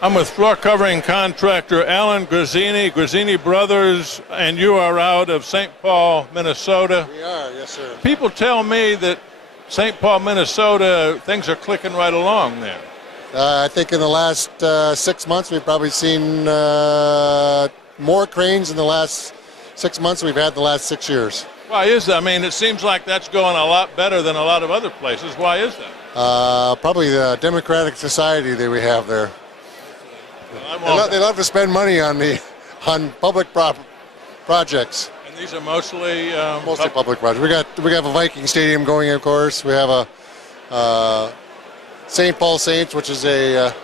I'm with floor covering contractor Alan Grazzini, Grazzini Brothers, and you are out of St. Paul, Minnesota. We are, yes, sir. People tell me that St. Paul, Minnesota, things are clicking right along there. I think in the last 6 months, we've probably seen more cranes in the last 6 months than we've had in the last 6 years. Why is that? I mean, it seems like that's going a lot better than a lot of other places. Why is that? Probably the democratic society that we have there. They love to spend money on public projects. And these are mostly public projects. We have a Viking stadium going, of course. We have a St. Paul Saints, which is a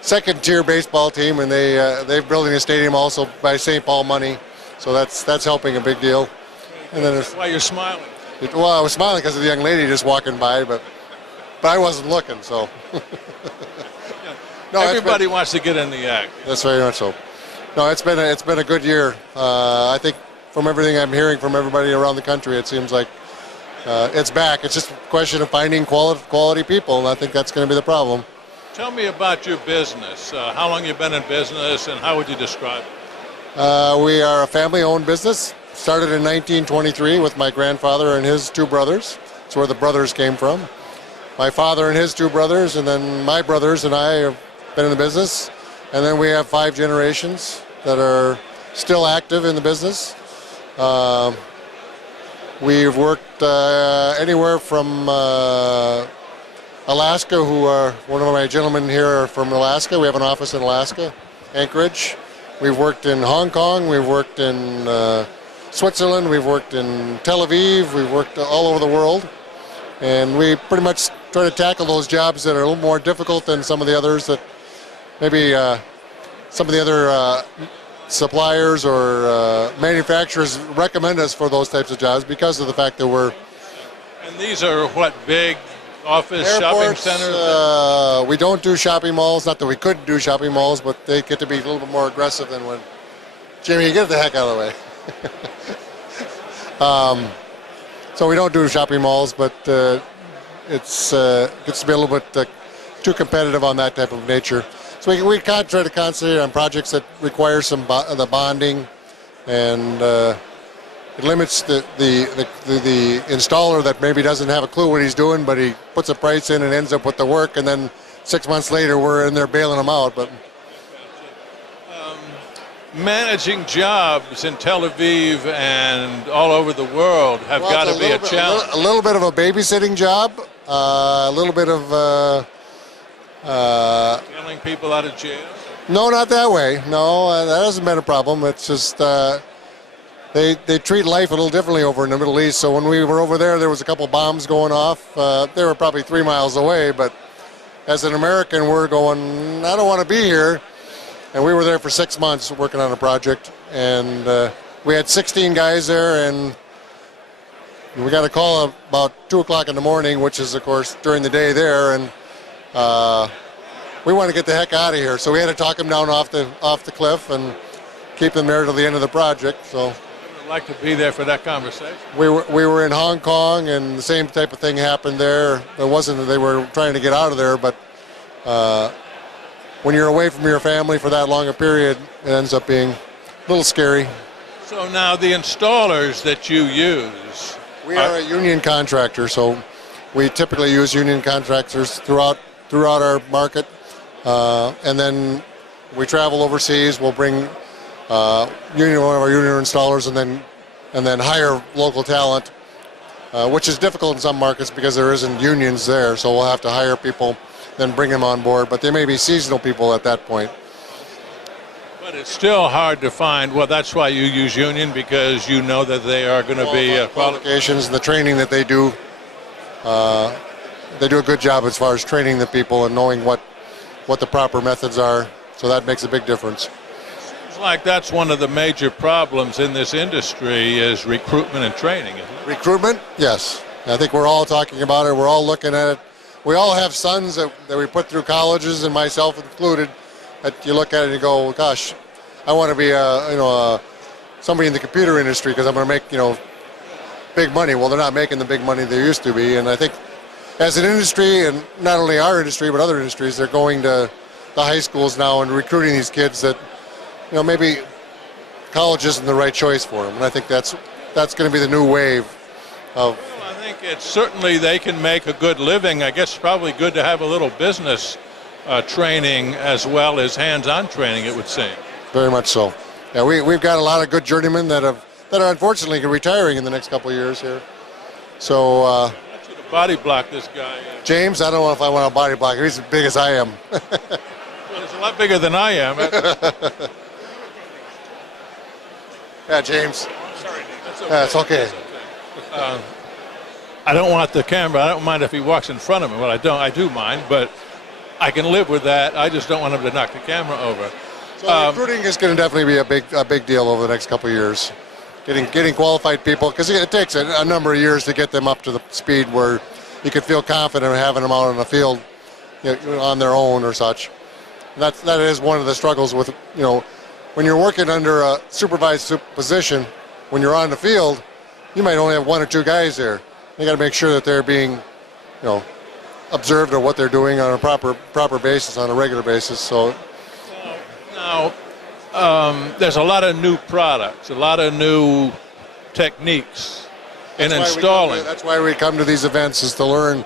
second tier baseball team, and they're building a stadium also by St. Paul money, so that's helping a big deal. And then why you're smiling? Well, I was smiling because of the young lady just walking by, but I wasn't looking, so. No, everybody wants to get in the act. That's very much so. No, it's been a good year. I think from everything I'm hearing from everybody around the country, it seems like it's back. It's just a question of finding quality people, and I think that's going to be the problem. Tell me about your business. How long you've been in business, and how would you describe it? We are a family-owned business. Started in 1923 with my grandfather and his two brothers. That's where the brothers came from. My father and his two brothers, and then my brothers and I have been in the business. And then we have 5 generations that are still active in the business. We've worked anywhere from Alaska, who are one of my gentlemen here are from Alaska. We have an office in Alaska, Anchorage. We've worked in Hong Kong. We've worked in Switzerland. We've worked in Tel Aviv. We've worked all over the world. And we pretty much try to tackle those jobs that are a little more difficult than some of the others that maybe some of the other suppliers or manufacturers recommend us for those types of jobs because of the fact that we're... And these are what, big office airports, shopping centers? We don't do shopping malls. Not that we couldn't do shopping malls, but they get to be a little bit more aggressive than when... Jimmy, get the heck out of the way. So we don't do shopping malls, but it's gets to be a little bit too competitive on that type of nature. So we try to concentrate on projects that require some the bonding, and it limits the installer that maybe doesn't have a clue what he's doing, but he puts a price in and ends up with the work, and then 6 months later we're in there bailing them out. But managing jobs in Tel Aviv and all over the world have got to be a challenge. A little bit of a babysitting job, a little bit of Killing people out of jail? No, not that way. No, that hasn't been a problem. It's just they treat life a little differently over in the Middle East. So when we were over there was a couple bombs going off. They were probably 3 miles away, but as an American, we're going, I don't want to be here. And we were there for 6 months working on a project, and we had 16 guys there, and we got a call about 2 o'clock in the morning, which is, of course, during the day there, and we want to get the heck out of here. So we had to talk them down off the cliff and keep them there till the end of the project. So I'd like to be there for that conversation. We were in Hong Kong, and the same type of thing happened there. It wasn't that they were trying to get out of there, but when you're away from your family for that long a period, it ends up being a little scary. So now the installers that you use... We are a union contractor, so we typically use union contractors throughout our market. And then we travel overseas, we'll bring one of our union installers and then hire local talent, which is difficult in some markets because there isn't unions there, so we'll have to hire people, then bring them on board, but they may be seasonal people at that point. But it's still hard to find. Well, that's why you use union, because you know that they are going to be qualifications and the training that they do. They do a good job as far as training the people and knowing what the proper methods are, so that makes a big difference. Seems like that's one of the major problems in this industry is recruitment and training, isn't it? Recruitment, yes. I think we're all talking about it. We're all looking at it. We all have sons that we put through colleges, and myself included, that you look at it and you go, gosh, I want to be somebody in the computer industry because I'm going to make big money. Well, they're not making the big money they used to be, and I think as an industry, and not only our industry but other industries, they're going to the high schools now and recruiting these kids that, maybe college isn't the right choice for them. And I think that's going to be the new wave of. Well, I think it's certainly they can make a good living. I guess it's probably good to have a little business training as well as hands-on training, it would seem. Very much so. Yeah, we've got a lot of good journeymen that are unfortunately retiring in the next couple of years here. So. I want you to body block this guy. James, I don't know if I want to body block him. He's as big as I am. Well, he's a lot bigger than I am. Yeah, James. Sorry, Nick. That's okay. I don't want the camera. I don't mind if he walks in front of me. Well, I do mind, but I can live with that. I just don't want him to knock the camera over. So recruiting is going to definitely be a big deal over the next couple of years. Getting qualified people, because it takes a number of years to get them up to the speed where you can feel confident in having them out on the field, on their own or such. And that is one of the struggles with, when you're working under a supervised position, when you're on the field, you might only have one or two guys there. You got to make sure that they're being, observed of what they're doing on a proper basis, on a regular basis. So now, there's a lot of new products, a lot of new techniques in installing. That's why we come to these events, is to learn.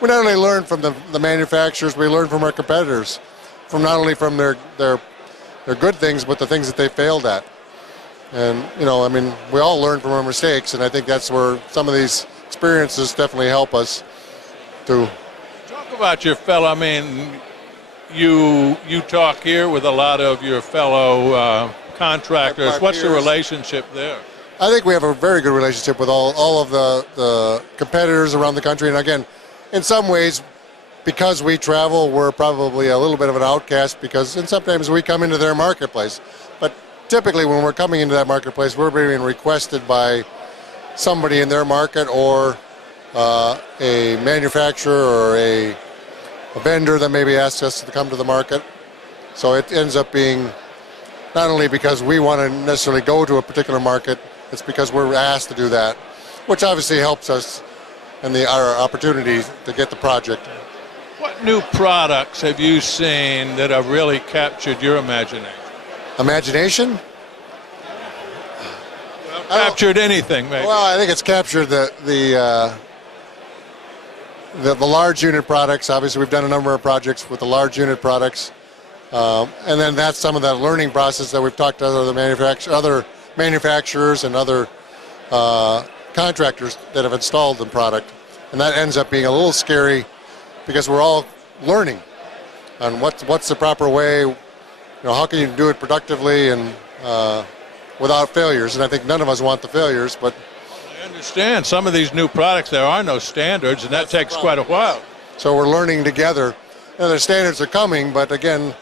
We not only learn from the manufacturers, we learn from our competitors, from not only from their good things, but the things that they failed at. And, we all learn from our mistakes, and I think that's where some of these experiences definitely help us to. Talk about your fellow, you talk here with a lot of your fellow contractors. What's the relationship there? I think we have a very good relationship with all of the competitors around the country. And again, in some ways, because we travel, we're probably a little bit of an outcast, and sometimes we come into their marketplace. But typically when we're coming into that marketplace, we're being requested by somebody in their market, or a manufacturer, or a vendor that maybe asks us to come to the market. So it ends up being not only because we want to necessarily go to a particular market, it's because we're asked to do that, which obviously helps us in our opportunity to get the project. What new products have you seen that have really captured your imagination? Imagination? Captured anything, maybe. Well, I think it's captured the large unit products. Obviously, we've done a number of projects with the large unit products, and then that's some of that learning process that we've talked to other manufacturers and other contractors that have installed the product, and that ends up being a little scary because we're all learning on what's the proper way. How can you do it productively and without failures? And I think none of us want the failures, but. I understand some of these new products, there are no standards, and that takes quite a while. So we're learning together. The standards are coming, but again,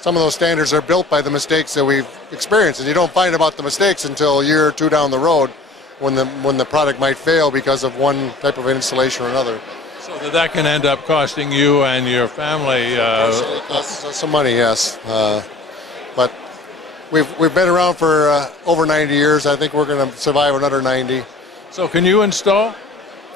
some of those standards are built by the mistakes that we've experienced, and you don't find about the mistakes until a year or two down the road, when the product might fail because of one type of installation or another. So that can end up costing you and your family it costs us some money, yes. But we've been around for over 90 years. I think we're going to survive another 90. So can you install?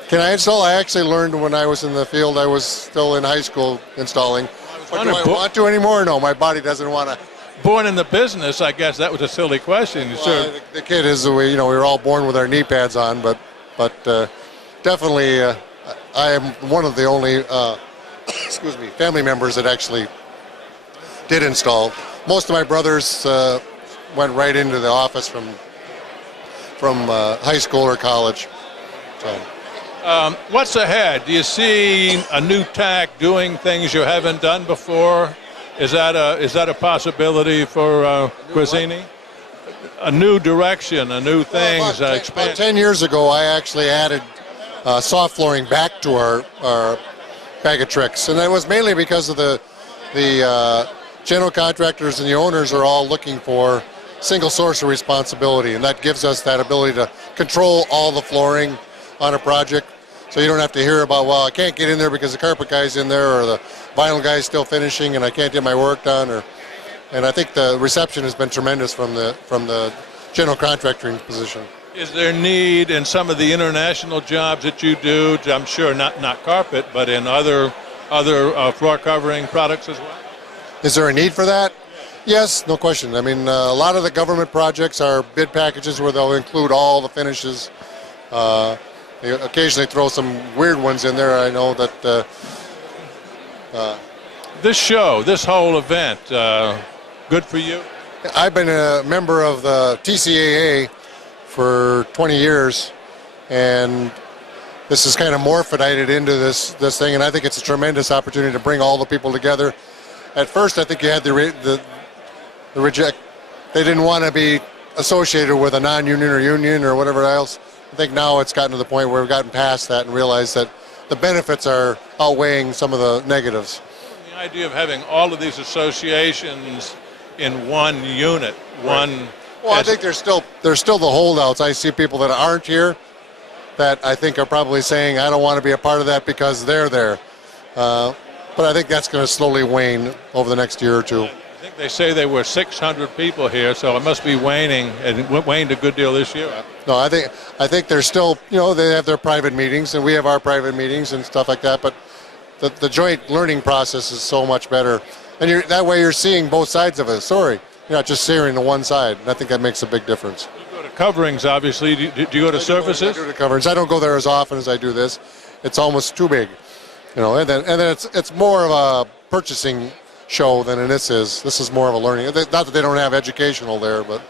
Can I install? I actually learned when I was in the field. I was still in high school installing. But do I want to anymore? No, my body doesn't want to. Born in the business, I guess that was a silly question. Well, sure. The kid is the way, we were all born with our knee pads on, but definitely I am one of the only family members that actually did install. Most of my brothers went right into the office from high school or college. So. What's ahead? Do you see a new tack, doing things you haven't done before? Is that a possibility for Grazzini? A new direction, a new things, about 10 years ago, I actually added soft flooring back to our bag of tricks, and that was mainly because of the general contractors and the owners are all looking for single source of responsibility, and that gives us that ability to control all the flooring on a project. So you don't have to hear about, well, I can't get in there because the carpet guy's in there, or the vinyl guy's still finishing and I can't get my work done. And I think the reception has been tremendous from the general contracting position. Is there need in some of the international jobs that you do? I'm sure not carpet, but in other floor covering products as well. Is there a need for that? Yes, no question. I mean, a lot of the government projects are bid packages where they'll include all the finishes. They occasionally throw some weird ones in there. I know that. This whole event, good for you? I've been a member of the TCAA for 20 years, and this is kind of morphied into this thing, and I think it's a tremendous opportunity to bring all the people together. At first, I think you had the reject. They didn't want to be associated with a non-union or union or whatever else. I think now it's gotten to the point where we've gotten past that and realized that the benefits are outweighing some of the negatives. The idea of having all of these associations in one unit, one. Well, I think there's still the holdouts. I see people that aren't here that I think are probably saying, I don't want to be a part of that because they're there. But I think that's going to slowly wane over the next year or two. I think they say there were 600 people here, so it must be waning, and it waned a good deal this year. No, I think there's still, they have their private meetings, and we have our private meetings and stuff like that, but the joint learning process is so much better. And that way you're seeing both sides of a story. You're not just seeing the one side, and I think that makes a big difference. You go to coverings, obviously. Do you go to services? I do to coverings. I don't go there as often as I do this. It's almost too big. And then it's more of a purchasing show than this is. This is more of a learning. Not that they don't have educational there, but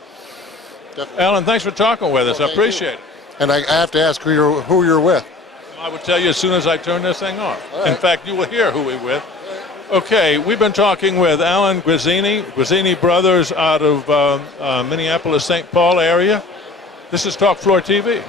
definitely. Alan, thanks for talking with us. Well, I appreciate it. And I have to ask who you're with. I will tell you as soon as I turn this thing off. All right. In fact, you will hear who we're with. Okay, we've been talking with Alan Grazzini Brothers out of Minneapolis, St. Paul area. This is Talk Floor TV.